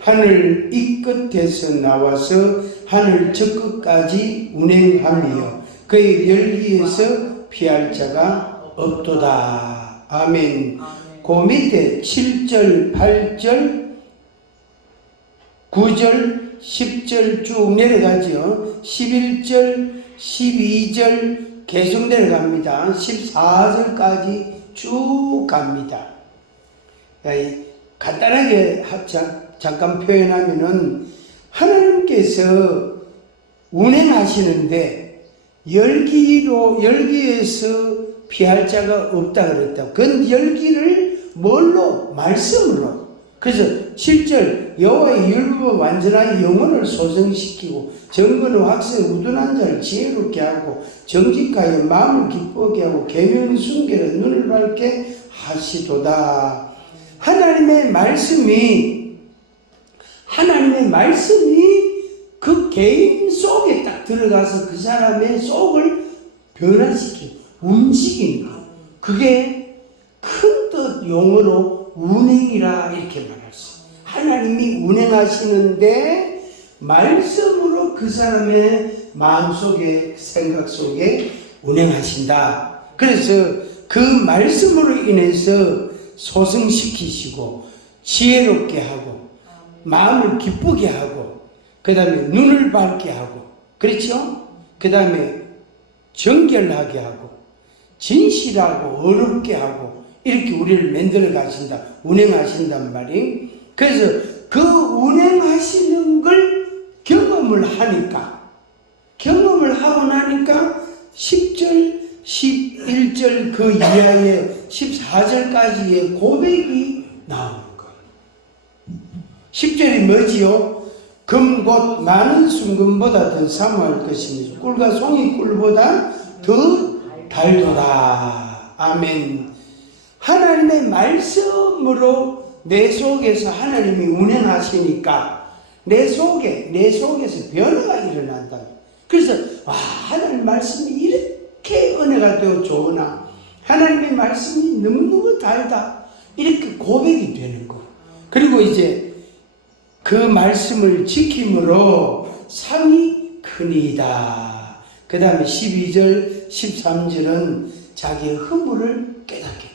하늘 이 끝에서 나와서 하늘 저 끝까지 운행하며 그의 열기에서 피할 자가 없도다. 아멘. 그 밑에 7절, 8절, 9절, 10절 쭉 내려가죠. 11절, 12절 계속 내려갑니다. 14절까지 쭉 갑니다. 간단하게 잠깐 표현하면은 하나님께서 운행하시는데 열기에서 피할 자가 없다 그랬다. 그 열기를 뭘로? 말씀으로. 그래서 7절 여호와의 율법 완전한 영혼을 소생시키고 정건의 확신 우둔한 자를 지혜롭게 하고 정직하여 마음을 기쁘게 하고 계명 순결에 눈을 밝게 하시도다. 하나님의 말씀이 그 개인 속에 딱 들어가서 그 사람의 속을 변화시키고 움직이는 것. 그게 큰 뜻 용어로 운행이라 이렇게 말할 수 있어요. 하나님이 운행하시는데 말씀으로 그 사람의 마음속에 생각 속에 운행하신다. 그래서 그 말씀으로 인해서 소생시키시고 지혜롭게 하고 마음을 기쁘게 하고 그 다음에 눈을 밝게 하고 그렇죠? 그 다음에 정결하게 하고 진실하고 어렵게 하고 이렇게 우리를 만들어 가신다. 운행하신단 말이에요. 그래서 그 운행하시는 걸 경험을 하고 나니까 10절 11절 그 이하의 14절까지의 고백이 나오는 거예요. 10절이 뭐지요? 금 곧 많은 순금보다 더 사모할 것이니 꿀과 송이 꿀보다 더 달도다. 아멘. 하나님의 말씀으로 내 속에서 하나님이 운행하시니까 내 속에서 변화가 일어난다. 그래서 하나님 말씀이 이렇게 은혜가 되어 좋으나 하나님의 말씀이 너무너무 달다. 이렇게 고백이 되는 거예요. 그리고 이제 그 말씀을 지킴으로 상이 크니이다. 그 다음에 12절, 13절은 자기의 허물을 깨닫게 되는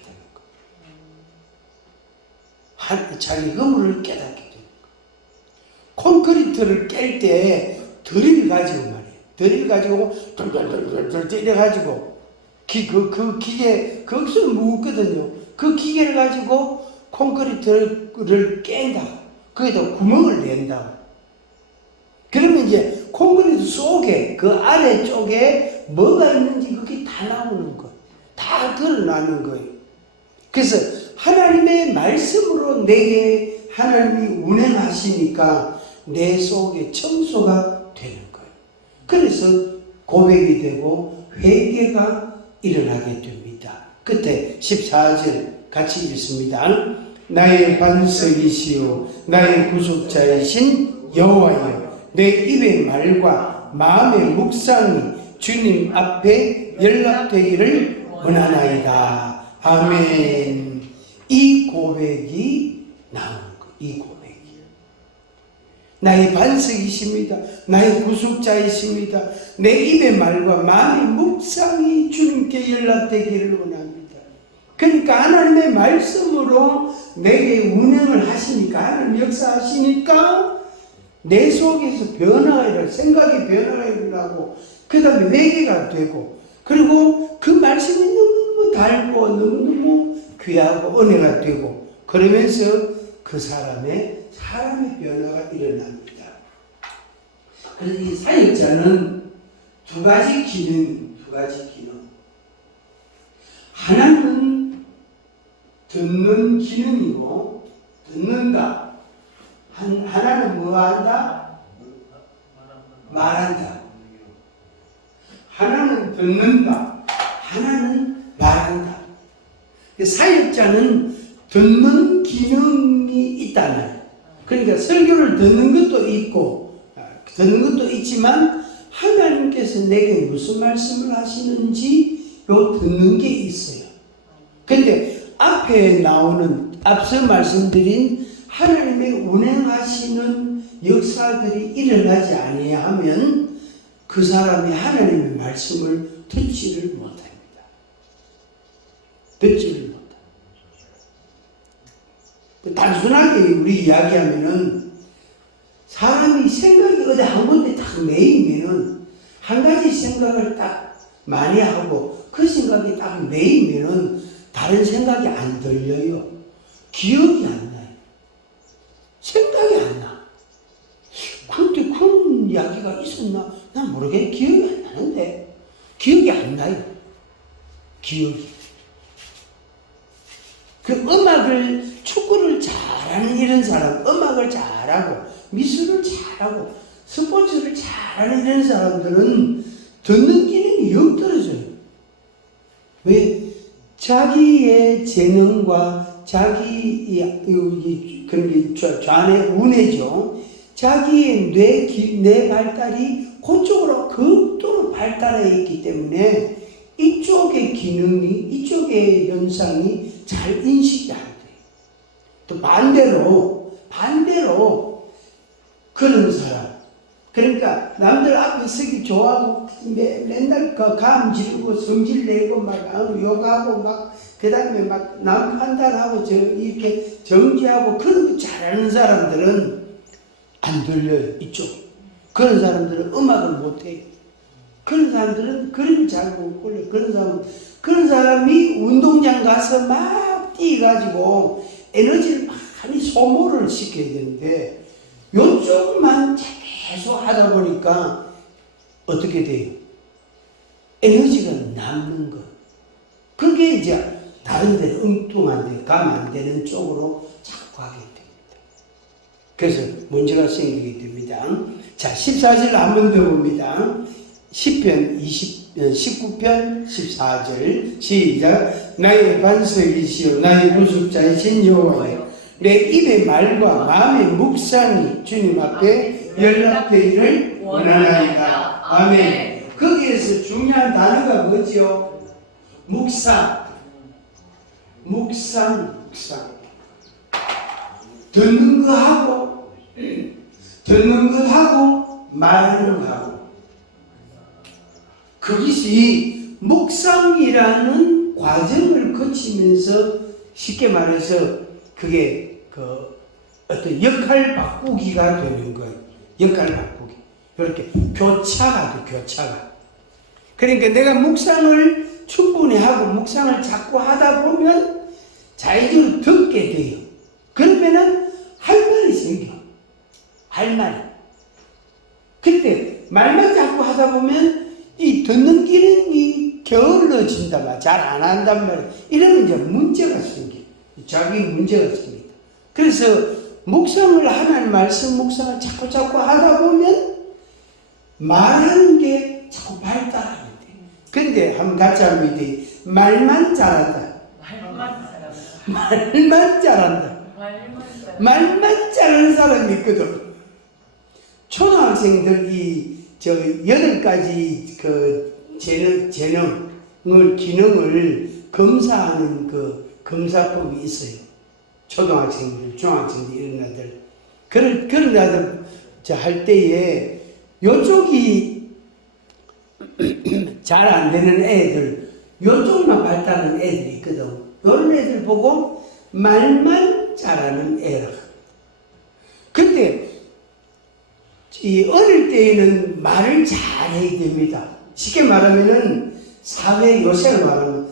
거예요. 자기 허물을 깨닫게 되는 거예요. 콘크리트를 깰 때 드릴 가지고 말이에요. 드릴 가지고 돌돌돌돌 때려가지고 그 기계, 거기서 무겁거든요. 그 기계를 가지고 콘크리트를 깬다. 거기다 구멍을 낸다. 그러면 이제 콘크리트 속에 그 아래쪽에 뭐가 있는지 그게 다 나오는 거예요. 다 드러나는 거예요. 그래서 하나님의 말씀으로 내게 하나님이 운행하시니까 내 속에 청소가 되는 거예요. 그래서 고백이 되고 회개가 일어나게 됩니다. 끝에 14절 같이 읽습니다. 나의 반석이시요 나의 구속자이신 여호와여 내 입의 말과 마음의 묵상이 주님 앞에 연락되기를 원하나이다. 아멘. 이 고백이 나오는 거예요. 이 고백이 나의 반석이십니다. 나의 구속자이십니다. 내 입의 말과 마음의 묵상이 주님께 연락되기를 원합니다. 그러니까 하나님의 말씀으로 내게 운행을 하시니까 하나님 역사하시니까 내 속에서 변화가 일어나고 생각의 변화가 일어나고 그 다음에 회개가 되고 그리고 그 말씀이 너무너무 달고 너무너무 귀하고 은혜가 되고 그러면서 그 사람의 변화가 일어납니다. 그래서 이 사역자는 두 가지 기능. 하나는 듣는 기능이고 듣는다. 하나는 뭐 한다? 말한다. 하나는 듣는다. 하나는 말한다. 사역자는 듣는 기능이 있다는. 그러니까 설교를 듣는 것도 있고 듣는 것도 있지만 하나님께서 내게 무슨 말씀을 하시는지 요 듣는 게 있어요. 근데 앞에 나오는 앞서 말씀드린 하나님의 하나님의 운행하시는 역사들이 일어나지 아니하면 그 사람이 하나님의 말씀을 듣지를 못합니다. 듣지를 못합니다. 단순하게 우리 이야기하면은 사람이 생각이 어디 한 군데 딱 매이면은 한 가지 생각을 딱 많이 하고 그 생각이 딱 매이면은 다른 생각이 안 들려요. 기억이 안 나요. 생각이 안 나. 그런데 그런 이야기가 있었나? 난 모르겠, 기억이 안 나는데. 기억이 안 나요. 기억이. 그 음악을, 축구를 잘하는 이런 사람, 음악을 잘하고, 미술을 잘하고, 스포츠를 잘하는 이런 사람들은 듣는 기능이 영 떨어져요. 왜? 자기의 재능과 자기 그런 게 좌뇌 우뇌죠. 자기의 뇌 발달이 그쪽으로 극도로 발달해 있기 때문에 이쪽의 기능이 이쪽의 현상이 잘 인식이 안 돼요. 또 반대로 그런 사람, 그러니까 남들 앞에 서기 좋아하고 맨날 감 지르고 성질 내고 막 욕하고 막 그다음에 막 남 판단하고 이렇게 정지하고 그런 거 잘하는 사람들은 안 들려요. 이쪽 그런 사람들은 음악을 못해요. 그런 사람들은 그림을 잘 못 그려요. 그런 사람이 운동장 가서 막 뛰어가지고 에너지를 많이 소모를 시켜야 되는데 요쪽만 계속 하다 보니까 어떻게 돼요? 에너지가 남는 거. 그게 이제 다른 데 엉뚱한데 가면 안 되는 쪽으로 자꾸 하게 됩니다. 그래서 문제가 생기게 됩니다. 자, 14절 한 번 더 봅니다. 10편 19편 14절 시작. 나의 반석이시여 나의 구속자이신 여호와여 내 입의 말과 마음의 묵상이 주님 앞에 연락되기를 원하나이다. 아멘. 거기에서 중요한 단어가 뭐죠? 묵상. 듣는 것 하고 말하는 거 하고. 그것이 묵상이라는 과정을 거치면서 쉽게 말해서 그게 어떤 역할 바꾸기가 되는 거예요. 역할 바꾸기. 이렇게 교차가 돼, 교차가. 그러니까 내가 묵상을 충분히 하고 묵상을 자꾸 하다 보면 자의적으로 듣게 돼요. 그러면은 할 말이 생겨. 할 말이. 그때 말만 자꾸 하다 보면 이 듣는 기능이 게을러진단 말이야. 잘 안 한단 말이야. 이러면 이제 문제가 생겨. 자기 문제가 생깁니다. 그래서 묵상을 하나님 말씀 묵상을 자꾸 하다 보면 말하는 게 자꾸 발달하게 돼. 근데 한번 같이 하면 돼. 말만 잘한다. 말만 잘하는 사람이 있거든. 초등학생들이 8가지 기능을 검사하는 검사법이 있어요. 초등학생들, 중학생들, 이런 애들. 그런 애들 할 때에 요쪽이 잘 안 되는 애들, 요쪽만 발달하는 애들이 있거든. 이런 애들 보고 말만 잘하는 애라. 근데 어릴 때에는 말을 잘해야 됩니다. 쉽게 말하면은 요새로 말하면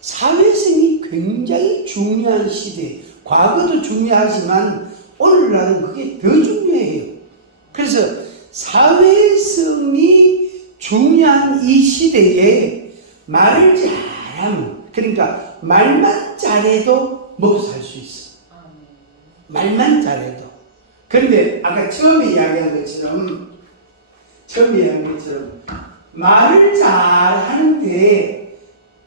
사회성이 굉장히 중요한 시대. 과거도 중요하지만 오늘날은 그게 더 중요해요. 그래서 사회성이 중요한 이 시대에 말을 잘하면, 그러니까 말만 잘해도 먹고 살 수 있어. 말만 잘해도. 그런데 아까 처음에 이야기한 것처럼 말을 잘하는데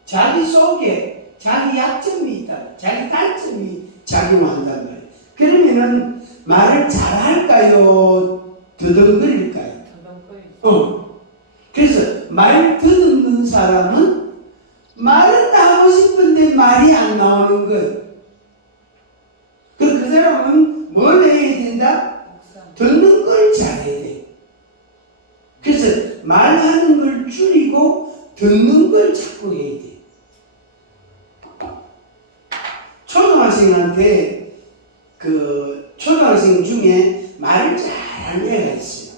자기 속에 자기 약점이 있다. 자기 단점이 작용한단 말이에요. 그러면은 말을 잘할까요? 더듬거릴까요? 그래서 말 듣는 사람은 말은 다 하고 싶은데 말이 안 나오는 것. 그 사람은 뭘 해야 된다? 듣는 걸 잘해야 돼. 그래서 말하는 걸 줄이고 듣는 걸 자꾸 해야 돼. 초등학생한테 초등학생 중에 말을 잘하는 애가 있어요.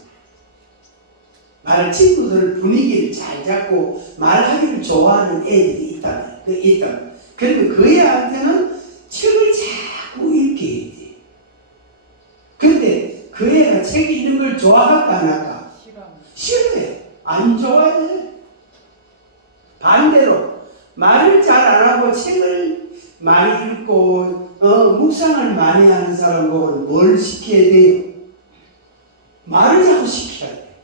말 친구들 분위기를 잘 잡고 말하기를 좋아하는 애들이 있다면. 그러면 그 애한테는 책을 자꾸 읽게 해야 돼. 근데 그 애가 책 읽는 걸 좋아할까 안 할까? 싫어해. 안 좋아해. 반대로 말을 잘 안 하고 책을 많이 읽고 묵상을 많이 하는 사람 보고는 뭘 시켜야 돼요? 말을 자꾸 시켜야 돼.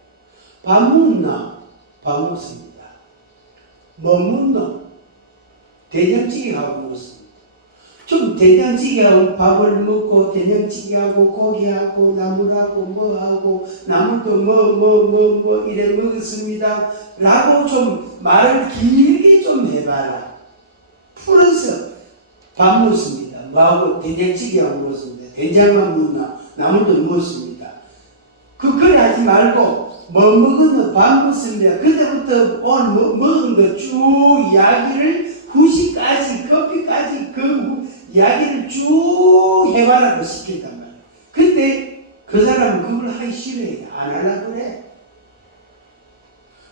밥 먹나? 밥 먹습니다. 뭐 먹나? 된장찌개하고 먹습니다. 좀 된장찌개하고 밥을 먹고 된장찌개하고 고기하고 나물하고 뭐하고 나물도 뭐 이래 먹었습니다. 라고 좀 말을 길게 좀 해봐라. 풀어서 밥 먹습니다. 뭐하고 된장찌개하고 먹습니다. 된장만 먹나? 나물도 먹습니다. 그걸 하지 말고 뭐 먹었나? 밥 먹습니다. 그때부터 오늘 먹은 거 쭉 이야기를 후식까지 커피까지 그 이야기를 쭉 해봐라고 시킨단 말이야. 근데 그 사람은 그걸 하기 싫어해. 안 하려고 그래.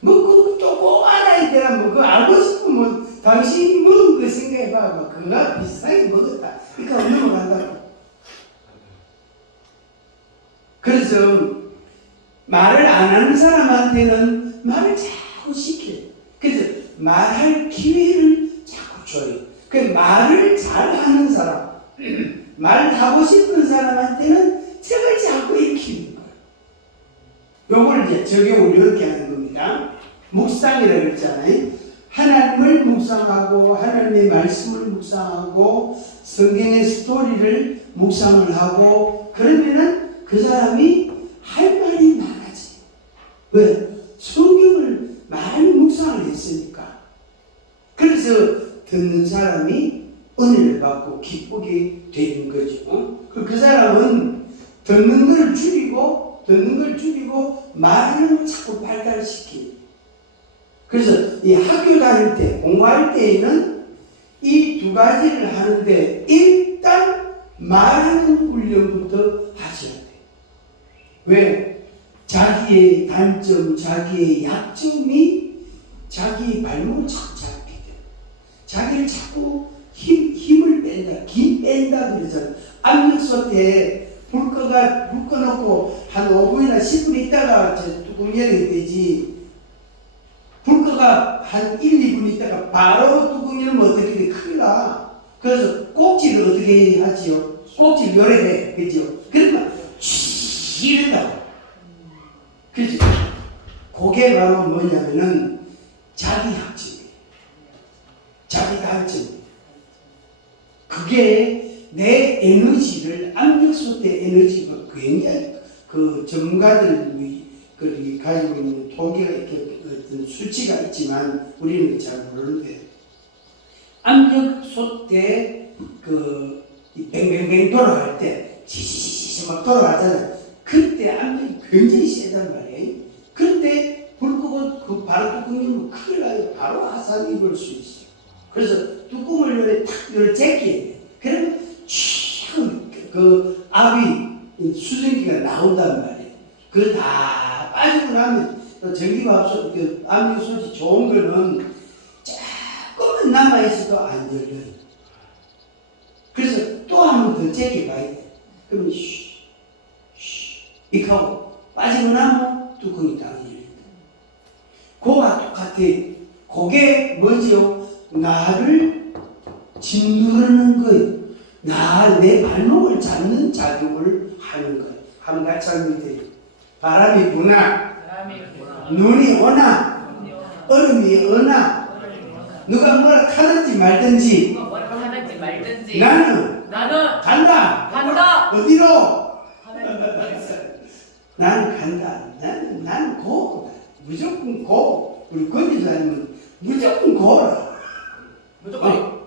뭐 또 꼭 알아야 되나? 뭐 그거 알고 싶으면 당신이 먹은 거 생각해봐. 뭐 그거가 비슷하게 먹었다. 그러니까 넘어간다고. 그래서 말을 안 하는 사람한테는 말을 자꾸 시켜요. 그래서 말할 기회를 자꾸 줘요. 그 말을 잘하는 사람, 말하고 싶은 사람한테는 책을 자꾸 읽히는 거예요. 요걸 이제 적용을 이렇게 하는 겁니다. 묵상이라고 그랬잖아요. 하나님을 묵상하고 하나님의 말씀을 묵상하고 성경의 스토리를 묵상을 하고 그러면은 그 사람이 할 말이 많아져요. 왜? 성경을 많이 묵상을 했으니까. 그래서 듣는 사람이 은혜를 받고 기쁘게 되는 거죠. 그 사람은 듣는 걸 줄이고 말하는 걸 자꾸 발달시켜요. 그래서 이 학교 다닐 때, 공부할 때에는 이 두 가지를 하는데 일단 말하는 훈련부터 하셔야 돼요. 왜? 자기의 단점, 자기의 약점이 자기의 발목을 자꾸 잡게 돼요. 자기를 자꾸 힘을 뺀다, 힘 뺀다 그러잖아요. 압력솥 때 불 꺼놓고 한 5분이나 10분 있다가 뚜껑 열어야 되지. 불 꺼가 한 1, 2분 있다가 바로 뚜껑 열면 어떻게 돼? 큰일 나. 그래서 꼭지를 어떻게 하지요? 꼭지를 열어야 돼. 그죠? 그러니까 이런다고. 그죠? 그게 바로 뭐냐면은 자기 학점이에요. 자기 단점이에요. 그게 내 에너지를 압력솥 때 에너지가 굉장히 그 전문가들이 가지고 있는 통계가 이렇게 어떤 수치가 있지만 우리는 잘 모르는데 압력솥 때 그 뱅뱅뱅 돌아갈 때 시시시시 막 돌아가잖아요. 그때 압력이 굉장히 세단 말이에요. 그런데 불 끄고 그 바로 뚜껑 열면 큰일 나요. 바로 화상 입을 수 있어요. 그래서 뚜껑을 탁 제껴야 돼요. 그러면 그 압이 수증기가 나온단 말이에요. 그거 다 빠지고 나면 전기밥솥, 그 압력솥이 좋은 거는 조금만 남아있어도 안 열려요. 그래서 또 한 번 더 제껴봐야 돼. 그러면 이렇게 하고 빠지고 나면 뚜껑이 딱 열린다. 그거와 똑같아. 그게 뭐죠? 나를 짓누르는 거예요. 내 발목을 잡는 작용을 하는 거예요. 한번 같이 하면 돼요. 바람이 부나, 눈이 오나, 얼음이 오나, 누가 뭐라 하든지 말든지, 나는 간다. 어디로? 나는 간다. 나는 고. 무조건 고. 우리 권지사님은 무조건 고라. 무조건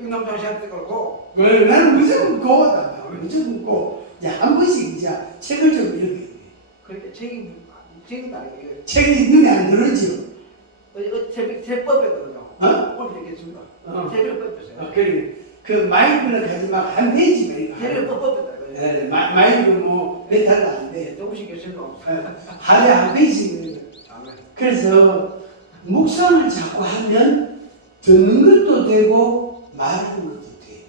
이놈자식한테 걸고. 나는 무조건 고다. 무조건 고. 이제 한 번씩 이제 책을 좀 이렇게. 그렇게 책이 다르게. 책이 눈에 안 들어오죠. 새법이거든요. 어? 오늘 읽겠습니다. 어. 새법이었어요. 그래. 그 마이크는 가지 막 한 페이지만 이거. 새법이다. 네, 마이크 뭐몇 달도 안 돼. 조금씩 있으면 하루에 한 페이지. 그래서 묵상을 자꾸 하면 듣는 것도 되고 말하는 것도 돼요.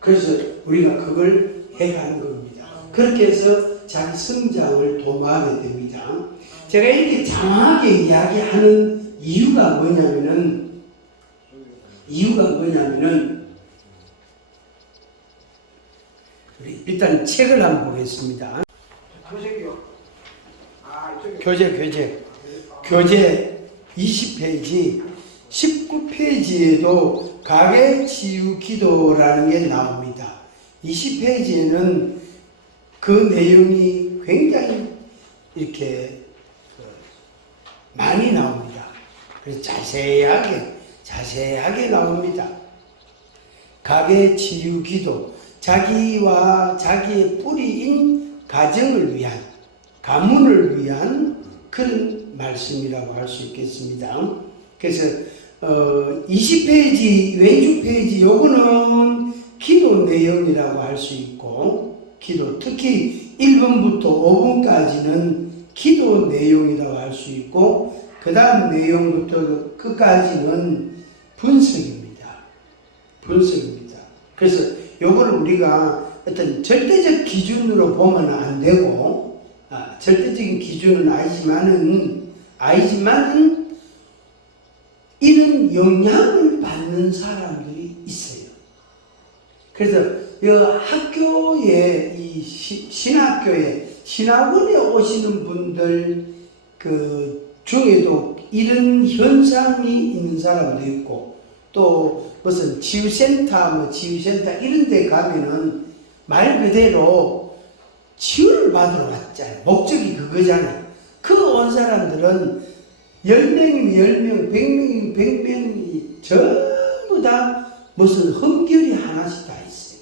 그래서 우리가 그걸 해가는 겁니다. 그렇게 해서 자기 성장을 도모하게 됩니다. 제가 이렇게 장황하게 이야기하는 이유가 뭐냐면은 우리 일단 책을 한번 보겠습니다. 교재요. 이쪽에. 교재 20페이지 19페이지에도 가계 치유 기도라는 게 나옵니다. 20페이지에는 그 내용이 굉장히 이렇게 많이 나옵니다. 그래서 자세하게 나옵니다. 가계 치유 기도, 자기와 자기의 뿌리인 가정을 위한, 가문을 위한 그런 말씀이라고 할 수 있겠습니다. 그래서 20페이지 왼쪽 페이지 요거는 기도 내용이라고 할 수 있고, 기도 특히 1번부터 5번까지는 기도 내용이라고 할 수 있고, 그 다음 내용부터 끝까지는 분석입니다. 그래서 요거를 우리가 어떤 절대적 기준으로 보면 안 되고, 절대적인 기준은 아니지만은 이런 영향을 받는 사람들이 있어요. 그래서 이 학교에, 이 신학원에 오시는 분들 그 중에도 이런 현상이 있는 사람도 있고, 또 무슨 치유센터 이런 데 가면은 말 그대로 치유를 받으러 왔잖아요. 목적이 그거잖아요. 그 온 사람들은 10명이면 10명, 100명이면 100명이 전부 다 무슨 흠결이 하나씩 다 있어요.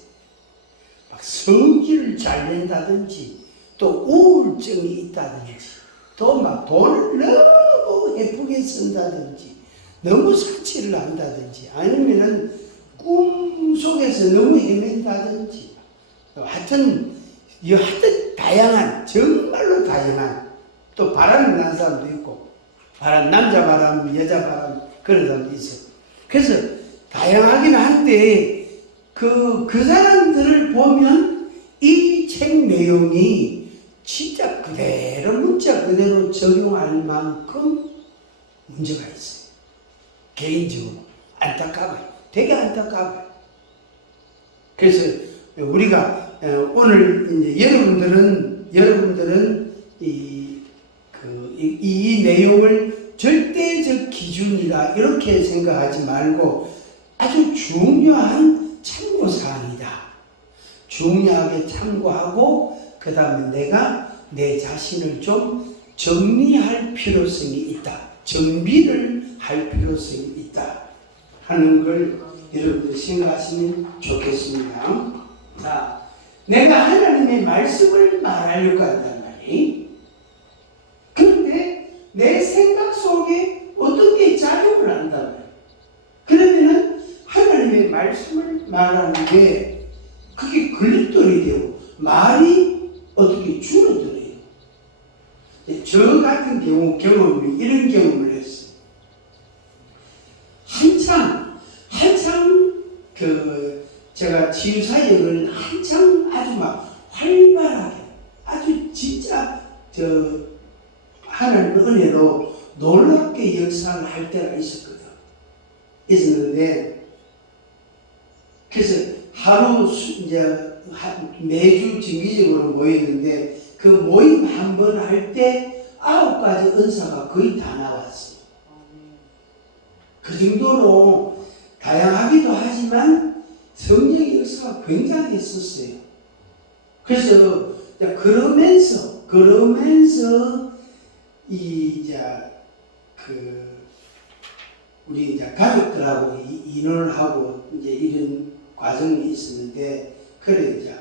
막 성질을 잘 낸다든지, 또 우울증이 있다든지, 또 막 돈을 너무 예쁘게 쓴다든지, 너무 사치를 한다든지, 아니면은 꿈 속에서 너무 헤맨다든지, 하여튼 다양한, 정말로 다양한, 또 바람이 난 사람도 있고, 남자 바람, 여자 바람, 그런 사람도 있어요. 그래서 다양하긴 한데, 그 사람들을 보면 이 책 내용이 진짜 그대로, 문자 그대로 적용할 만큼 문제가 있어요. 개인적으로. 안타까워요. 되게 안타까워요. 그래서 우리가 오늘 이제 여러분들은 이 내용을 절대적 기준이라 이렇게 생각하지 말고 아주 중요한 참고사항이다. 중요하게 참고하고 그 다음에 내가 내 자신을 좀 정리할 필요성이 있다. 정비를 할 필요성이 있다. 하는 걸 여러분들 생각하시면 좋겠습니다. 자, 내가 하나님의 말씀을 말하려고 한단 말이에요. 그런데 내 생각 속에 어떤 게 작용을 한단 말이에요. 그러면은 하나님의 말씀을 말하는 게 그게 걸림돌이 되고 말이 어떻게 줄어들어요. 저 같은 경험이 이런 경험을 했어요. 한참 제가 치유사역을 한참 아주 막 활발하게 아주 진짜 하나님의 은혜로 놀랍게 역사를 할 때가 있었는데, 그래서 하루 이제 매주 정기적으로 모였는데 그 모임 한 번 할 때 9가지 은사가 거의 다 나왔어요. 그 정도로 다양하기도 하지만 성령의 역사가 굉장히 있었어요. 그래서 그러면서 우리 이제 가족들하고 인원을 하고 이제 이런 과정이 있었는데, 그래 이제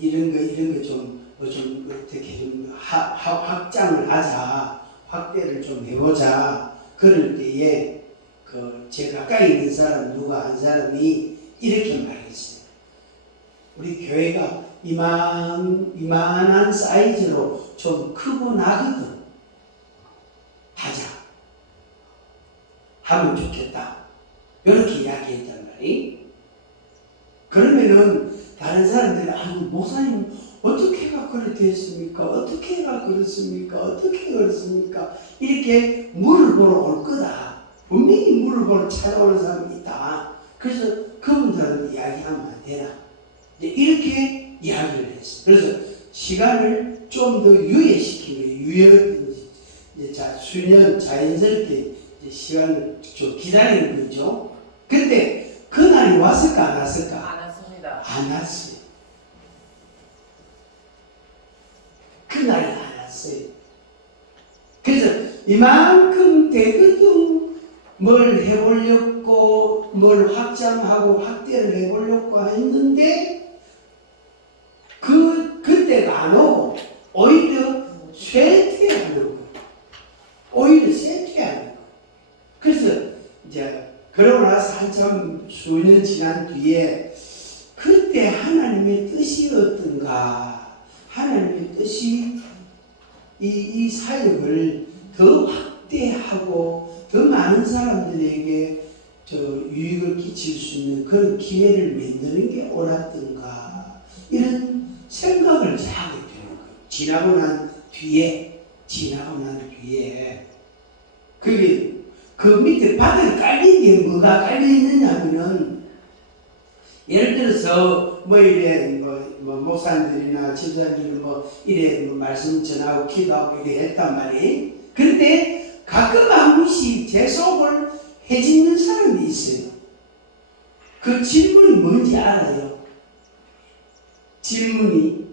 이런 거 좀 어떻게 좀 확장을 하자, 확대를 좀 해보자. 그럴 때에 제 가까이 있는 사람 누가 한 사람이 이렇게 말했어요. 우리 교회가 이만한 사이즈로 좀 크고 나거든. 하자. 하면 좋겠다. 이렇게 이야기했단 말이. 그러면은 다른 사람들이 목사님 어떻게가 그렇게 했습니까? 어떻게가 그렇습니까? 어떻게 그렇습니까? 이렇게 물을 보러 올 거다. 분명히 물을 보러 찾아오는 사람이 있다. 그래서 그분들은 이야기하면 안 되나? 이렇게 이야기를 했어요. 그래서 시간을 좀 더 유예시키는 거예요. 자, 수년 자연스럽게 시간을 좀 기다리는 거죠. 근데 그날이 왔을까 안 왔을까? 안 왔습니다. 안 왔어요. 그날이 안 왔어요. 그래서 이만큼 되거든 뭘 해보려고, 뭘 확장하고 확대를 해보려고 했는데 그때가 안 오고 오히려 쇠퇴하는 거예요. 오히려 쇠퇴하는 거예요. 그래서 이제 그러고 나서 한참 수년 지난 뒤에 그때 하나님의 뜻이 어떤가, 하나님의 뜻이 이 사역을 더 확대하고 더 많은 사람들에게 유익을 끼칠 수 있는 그런 기회를 만드는 게 옳았던가, 이런 생각을 하게 되는 거예요. 지나고 난 뒤에 그게 그 밑에 바닥에 깔린 게 뭐가 깔려 있느냐 하면은, 예를 들어서 목사님들이나 집사님들 이래 말씀 전하고 기도하고 이래 했단 말이에요. 그런데 가끔 한 번씩 제 속을 해짓는 사람이 있어요. 그 질문이 뭔지 알아요? 질문이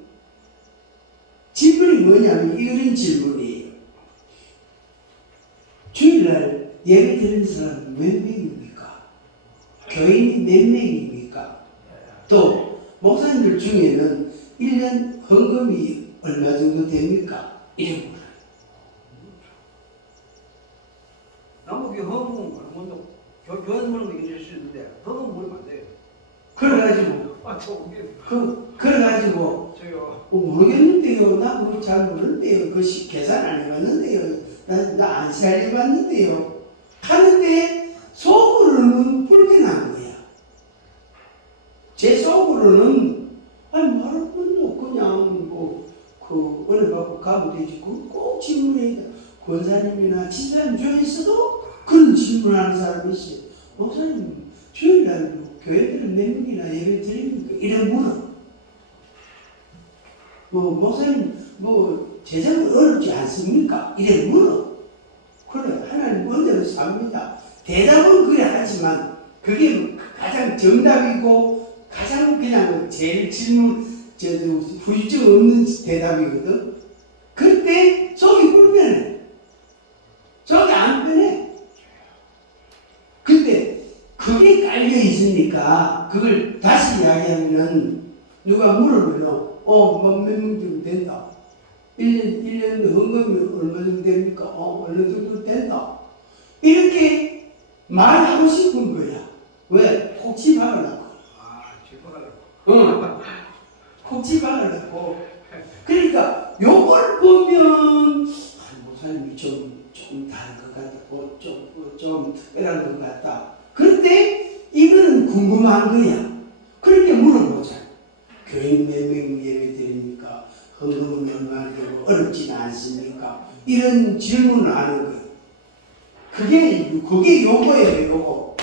뭐냐면 이런 질문이에요. 주일날 예배 드리는 사람 몇 명입니까? 교인이 몇 명입니까? 또 목사님들 중에는 1년 헌금이 얼마 정도 됩니까? 이런 거예요. 남북이 헌금은 먼저 교회는 얘기를 수 있는데 헌금 모르면 안 돼요. 그래가지고 저요. 모르겠는데요. 나 그거 잘 모르는데요. 그것이 계산 안 해봤는데요. 나 안 살해봤는데요. 하는데 속으로는 불편한 거야. 제 속으로는 말할 것도 그냥 은혜 받고 가면 되지. 꼭 질문해야 돼. 권사님이나 집사님 중에서도 그런 질문하는 사람이 있어요. 목사님, 주일날 교회들은 몇 명이나 예배 드립니까? 이래 물어. 목사님, 제자는 어렵지 않습니까? 이래 물어. 그래, 하나님 은혜로 삽니다. 대답은 그래 하지만 그게 가장 정답이고 가장 그냥 제일 후유증 없는 대답이거든. 그때 속이 불편해. 속이 안 편해. 근데 그게 깔려 있으니까 그걸 다시 이야기하면은 누가 물으면은 몇 명 정도 된다. 1년 헌금이 얼마 정도 됩니까? 어느 정도 된다. 이렇게 말하고 싶은 거야. 왜? 혹시 박으려고. 집어가려고. 혹시 박으려고. 그러니까 요걸 보면 목사님이 좀 다른 것 같고 좀 특별한 것 같다. 그런데 이거는 궁금한 거야. 그렇게 물어보자. 교인 몇 명 예배 드립니까? 헌금은 얼마나 되고 어렵지는 않습니까? 이런 질문을 하는 거예요. 그게 요거예요, 요거.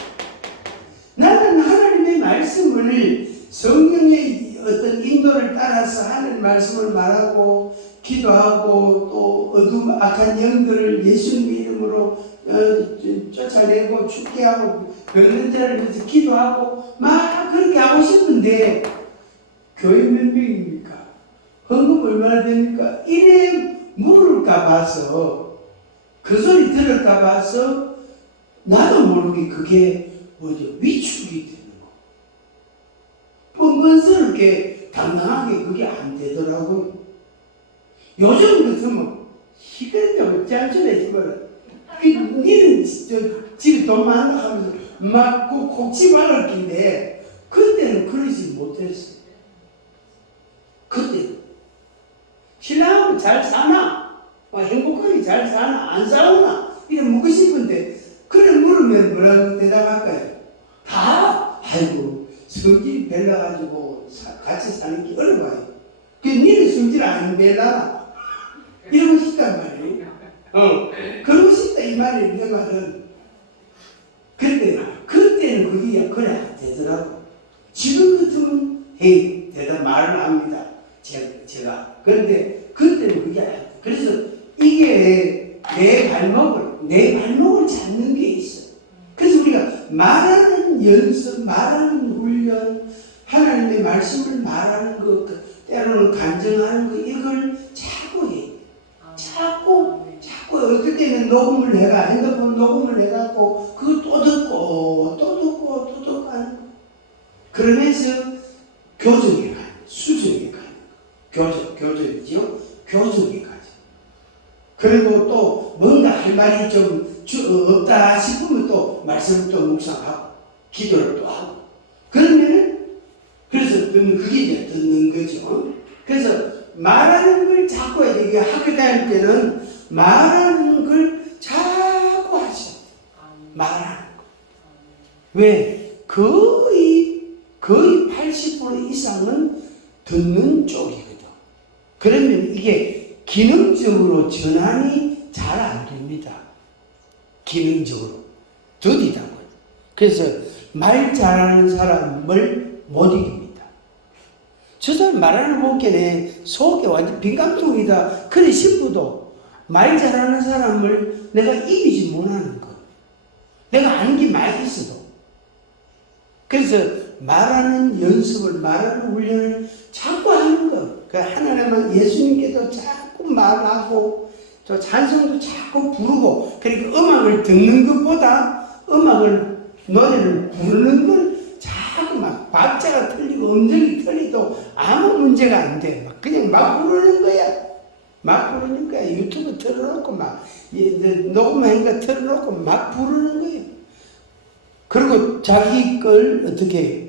나는 하나님의 말씀을 성령의 어떤 인도를 따라서 하는 말씀을 말하고 기도하고 또 어둠 악한 영들을 예수님 이름으로 쫓아내고 죽게 하고 병든 자를 위해서 기도하고 막 그렇게 하고 싶은데 교인 몇 명입니까? 헌금 얼마나 됩니까? 이래 물을까 봐서 그 소리 들을까 봐서 나도 모르게 그게 뭐죠? 위축이 되는 거. 뻔뻔스럽게 당당하게 그게 안 되더라고요. 요즘 같으면 시끄럽다고 짠짠해지거든. 니는 집에 돈 많다 하면서 막 kok지 말을 긴데 그때는 그러지 못했어. 그때 신랑하고 잘 사나? 행복하게 잘 사나? 안 싸우나? 이런 묻고 싶은데 그래 물으면 뭐라고 대답할까요? 다 아이고 성질이 별나가지고 같이 사는 게 어려워요. 그 니는 성질 안 별나나? 이러고 싶단 말이에요. 그러고 싶다 이 말이에요. 내 말은. 그때는 그게 그래 안 되더라고. 지금 같으면 헤이 대답 말을 합니다. 제가. 그런데 그때는 그게 안 돼. 그래서 이게 내 발목을 잡는 게 있어. 그래서 우리가 말하는 연습, 말하는 훈련, 하나님의 말씀을 말하는 것, 때로는 간증하는 것, 이걸 자꾸 해. 자꾸 어떨 때는 녹음을 해가 핸드폰 녹음을 해갖고 그거 또 듣고 하는 거. 그러면서 교정에 가요. 수정에 가요. 교정이죠. 교정에 가죠. 그리고 또 뭔가 할 말이 좀 없다 싶으면 또 말씀을 또 묵상하고 기도를 또 하고 그러면은 그래서 그게 이제 듣는 거죠. 그래서 말하는 걸 자꾸 해야 돼. 학교 다닐 때는 말하는 걸 자꾸 하셔야 돼. 말하는 거. 왜? 거의 80% 이상은 듣는 쪽이거든. 그러면 이게 기능적으로 전환이 잘 안 됩니다. 기능적으로. 더디다고요. 그래서 말 잘하는 사람을 못 이깁니다. 저 사람 말하는 보기에는 속에 완전 빈감통이다. 그래 싶어도 말 잘하는 사람을 내가 이기지 못하는 거. 내가 아는 게 많이 있어도. 그래서 말하는 연습을, 말하는 훈련을 자꾸 하는 거. 하나님은 예수님께도 자꾸 말하고, 또 찬송도 자꾸 부르고, 그러니까 음악을 듣는 것보다 노래를 부르는 걸 자꾸 막 박자가 틀리고 음정이 틀리도 아무 문제가 안 돼. 그냥 막 부르는 거야. 막 부르는 거야. 유튜브 틀어놓고 녹음한 거 틀어놓고 막 부르는 거예요. 그리고 자기 걸 어떻게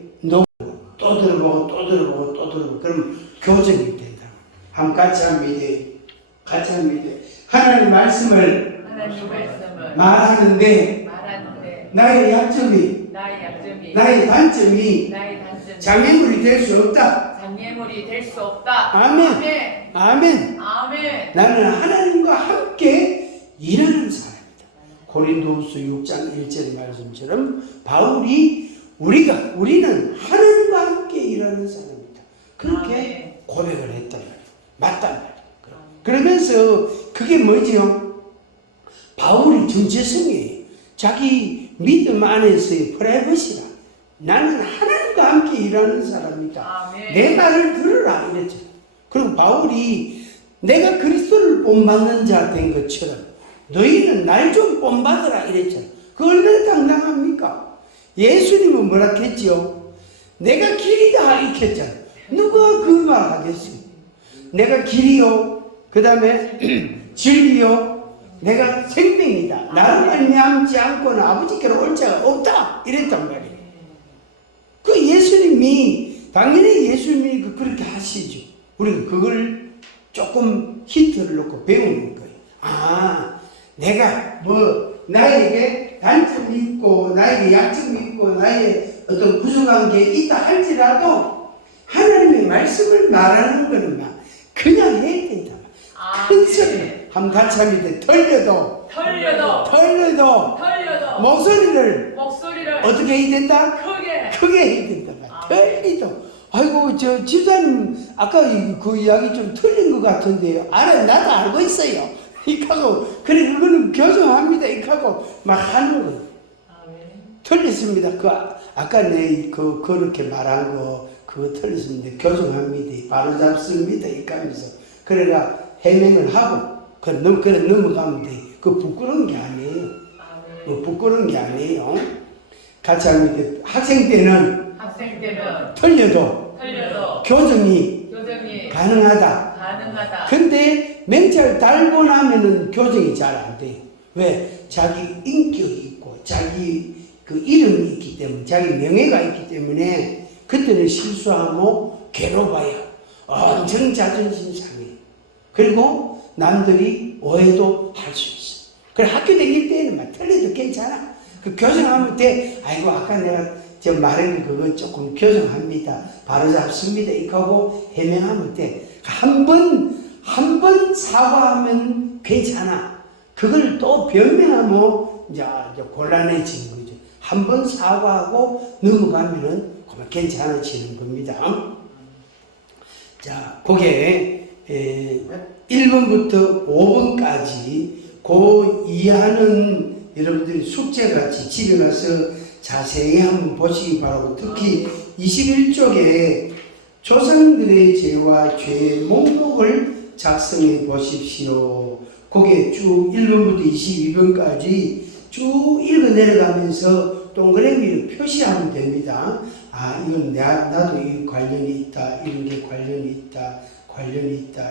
또 들어보고 그럼 교정이 된다. 한번 같이 합니다. 하나님 말씀을 말하는데 나의 약점이 나의 단점이 장애물이 될 수 없다. 아멘. 나는 하나님과 함께 일하는 사람이다. 고린도후서 6장 1절의 말씀처럼 바울이 우리는 하나님과 함께 일하는 사람이다. 그렇게 고백을 했단 말이에요. 맞단 말이에요. 그러면서 그게 뭐지요? 바울이 정체성이에요. 자기 믿음 안에서의 프라이버시라. 나는 하나님과 함께 일하는 사람이다. 내 말을 들으라 이랬죠. 그리고 바울이 내가 그리스도를 본받는 자 된 것처럼 너희는 날 좀 본받으라 이랬잖아. 그 얼마나 당당합니까? 예수님은 뭐라 했지요? 내가 길이다 이렇게 했잖아. 누가 그 말 하겠어요? 내가 길이요, 그 다음에 진리요, 내가 생명이다. 나를 말미암지 않고는 아버지께로 올 자가 없다 이랬단 말이에요. 그 예수님이 당연히 예수님이 그렇게 하시죠. 우리가 그걸 조금 힌트를 놓고 배우는 거예요. 내가 나에게 단점이 있고 나에게 약점이 있고 나의 어떤 부족한 게 있다 할지라도 하나님의 말씀을 말하는 거는 막 그냥 해야 된다. 큰 소리 한번 같이 합니다. 털려도 목소리를 어떻게 해야 된다? 크게 해야 된다. 털리도 아이고 저 집사님 아까 그 이야기 좀 틀린 것 같은데요. 나도 알고 있어요. 이하고 그래 그거는 교정합니다. 이하고 막 하는 거예요. 틀렸습니다. 아까 그렇게 말한 거 그거 틀렸습니다. 교정합니다. 바로 잡습니다. 이하면서 그래가 해명을 하고 그래 넘어가면 돼. 그 부끄러운 게 아니에요. 뭐 부끄러운 게 아니에요. 같이 합니다. 학생 때는 틀려도 교정이 가능하다. 근데 멘탈 달고 나면은 교정이 잘 안 돼요. 왜? 자기 인격이 있고 자기 그 이름이 있기 때문에 자기 명예가 있기 때문에 그때는 실수하고 괴로워요. 엄청 자존심 상해요. 그리고 남들이 오해도 할 수 있어. 그래 학교 다닐 때는 막 틀려도 괜찮아. 그 교정하면 돼. 아이고 아까 내가 저 말한 그거 조금 교정합니다. 바로 잡습니다. 이거 하고 해명하면 돼. 한 번 사과하면 괜찮아. 그걸 또 변명하면 이제 곤란해지는 거죠. 한 번 사과하고 넘어가면은 그만 괜찮아지는 겁니다. 자, 그게 1번부터 5번까지 그 이하는 여러분들이 숙제같이 집에 가서 자세히 한번 보시기 바라고, 특히 21쪽에 조상들의 죄와 죄의 목록을 작성해 보십시오. 거기에 쭉 1번부터 22번까지 쭉 읽어 내려가면서 동그라미를 표시하면 됩니다. 이건 나도 이 관련이 있다, 이런 게 관련이 있다,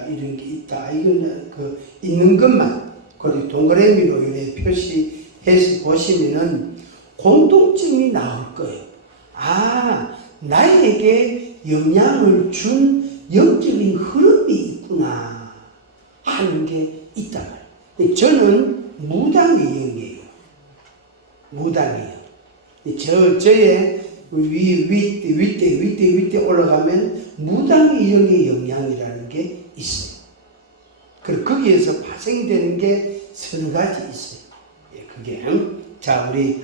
이런 게 있다. 이건 그 있는 것만 거기 동그라미로 이렇게 표시해서 보시면은 공통점이 나올 거예요. 나에게 영향을 준 영적인 흐름이 있구나 하는 게 있단 말이에요. 저는 무당의 영이에요. 무당이에요. 저의 윗대 올라가면 무당의 영의 영향이라는 게 있어요. 그리고 거기에서 파생되는 게 서너 가지 있어요. 그게. 자, 우리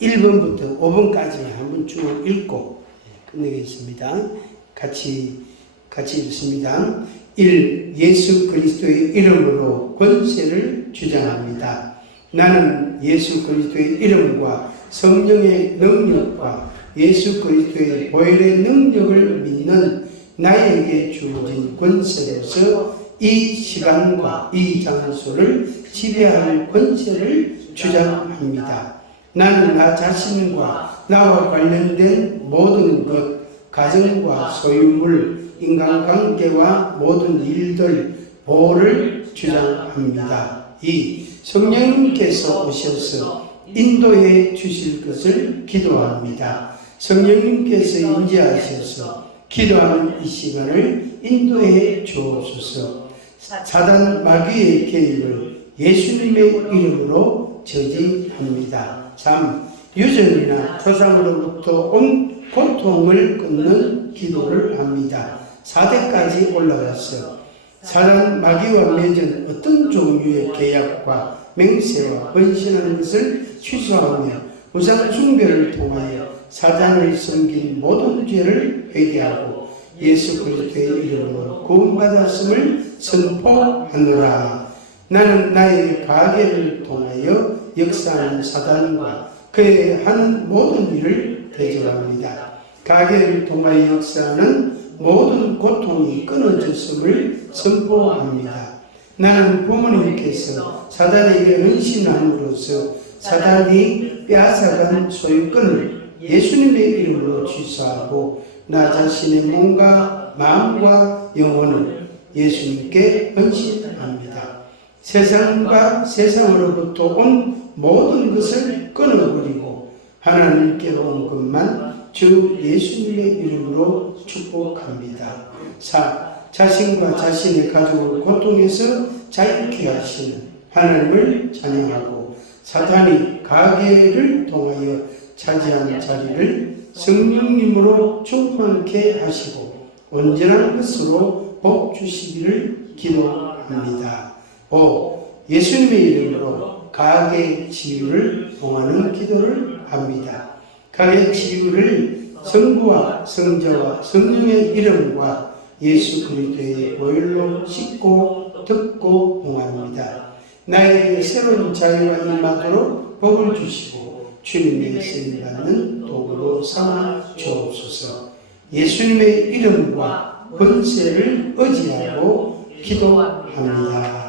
1번부터 5번까지 한번 쭉 읽고 끝내겠습니다. 같이 읽습니다. 1. 예수 그리스도의 이름으로 권세를 주장합니다. 나는 예수 그리스도의 이름과 성령의 능력과 예수 그리스도의 보혈의 능력을 믿는 나에게 주어진 권세로서 이 시간과 이 장소를 지배할 권세를 주장합니다. 나는 나 자신과 나와 관련된 모든 것, 가정과 소유물, 인간관계와 모든 일들, 보호를 주장합니다. 2. 성령님께서 오셔서 인도해 주실 것을 기도합니다. 성령님께서 인지하셔서 기도하는 이 시간을 인도해 주옵소서. 사단 마귀의 개입을 예수님의 이름으로 저지합니다. 3. 유전이나 토상으로부터 온 고통을 끊는 기도를 합니다. 4대까지 올라가서 사단 마귀와 맺은 어떤 종류의 계약과 맹세와 헌신하는 것을 취소하며 우상 숭배를 통하여 사단을 섬긴 모든 죄를 회개하고 예수 그리스도의 이름으로 구원받았음을 선포하노라. 나는 나의 가계를 통하여 역사하는 사단과 그의 하는 모든 일을 대적합니다. 가계를 통하여 역사하는 모든 고통이 끊어졌음을 선포합니다. 나는 부모님께서 사단에게 헌신함으로써 사단이 빼앗아간 소유권을 예수님의 이름으로 취소하고 나 자신의 몸과 마음과 영혼을 예수님께 헌신합니다. 세상과 세상으로부터 온 모든 것을 끊어버리고 하나님께로 온 것만 주 예수님의 이름으로 축복합니다. 4. 자신과 자신의 가족을 고통에서 자유케 하시는 하나님을 찬양하고 사탄이 가계를 통하여 차지한 자리를 성령님으로 충만케 하시고 온전한 것으로 복 주시기를 기도합니다. 5. 예수님의 이름으로 가계 치유를 봉하는 기도를 합니다. 가계 치유를 성부와 성자와 성령의 이름과 예수 그리스도의 보혈로 씻고 듣고 봉합니다. 나에게 새로운 자유가 임하도록 복을 주시고 주님의 쓰임받는 도구로 삼아 주옵소서. 예수님의 이름과 권세를 의지하고 기도합니다.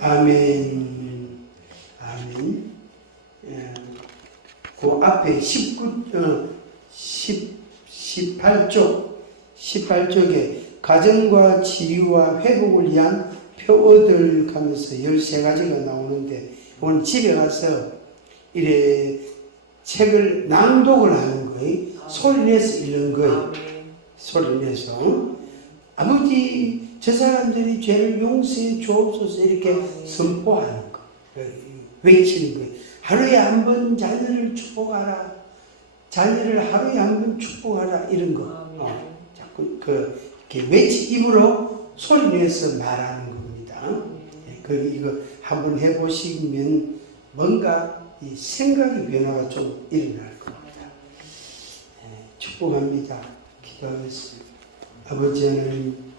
아멘. 아멘. 그 앞에 18쪽에 가정과 치유와 회복을 위한 표어들 하면서 13가지가 나오는데 오늘 집에 가서 이래 책을 낭독을 하는 거예요. 소리 내서 읽는 거예요. 소리 내서 아버지 저 사람들이 죄를 용서해 주옵소서 이렇게 선포하는 거, 외치는 거예요. 하루에 한 번 자녀를 축복하라, 자녀를 하루에 한 번 축복하라 이런 거. 자꾸 이렇게 입으로 소리 내서 말하는 겁니다. 이거 한번 해보시면 뭔가 이 생각의 변화가 좀 일어날 겁니다. 축복합니다. 기도하겠습니다. 아버지 하나님.